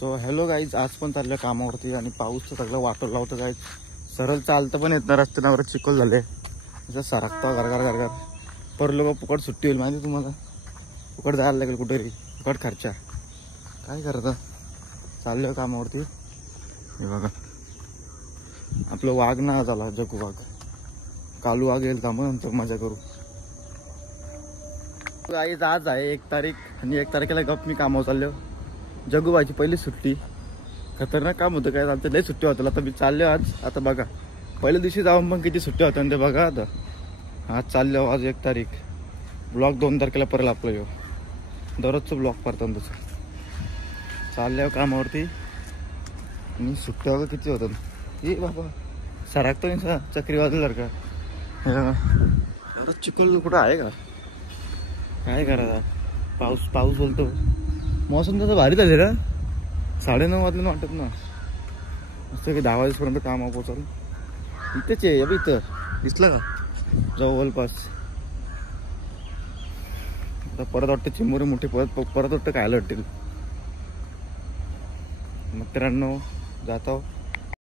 So hello guys, आज पण चाललं कामावरती आणि पाऊस तर सगळं वाटोला होतं गाईज. सरळ चालतं पण येत ना, रस्त्यावर चिखल झाले, असं सरकता गरगर गरगर. पर लोक फुकट सुट्टी होईल माहिती तुम्हाला, फुकट जायला लागेल कुठेतरी, फुकट खर्चा. काय करतं, चाललं कामावरती. हे बघा आपलं वाघ ना झाला, जगू वाघ. कालू वाघ येईल थांबून, नंतर मजा करू. गाईज आज आहे 1 तारीख आणि 1 तारखेला गप मी कामावर चाललो. जगूबाईची पहिली सुट्टी, खतरनाक काम होतं काय, चालतं लई सुट्टी होतं. आता मी चाललो आज. आता बघा पहिल्या दिवशी जाऊन पण किती सुट्टी होत्या ते बघा. आता आज चाललो, आज 1 तारीख. ब्लॉग 2 तारखेला परत आपलं येऊ, दररोजचं ब्लॉग परतं तसं. चालल्यावर कामावरती आणि सुट्ट्या वगैरे किती होतात. हे बाबा सरकतो नाही चक्रीवादळसारखा. चिखल कुठं आहे का, काय करायचं. पाऊस पाऊस बोलतो. मौसम तसं भारी झाले ना, 9:30 वाजलं वाटत ना. मस्त की 10 वाजेपर्यंत काम पोचाल. इथेच आहे अभि, इथं दिसलं का जवळपास. आता परत वाटतं चिंबोरी मोठी परत वाटतं खायला वाटतील. मित्रांनो जातो.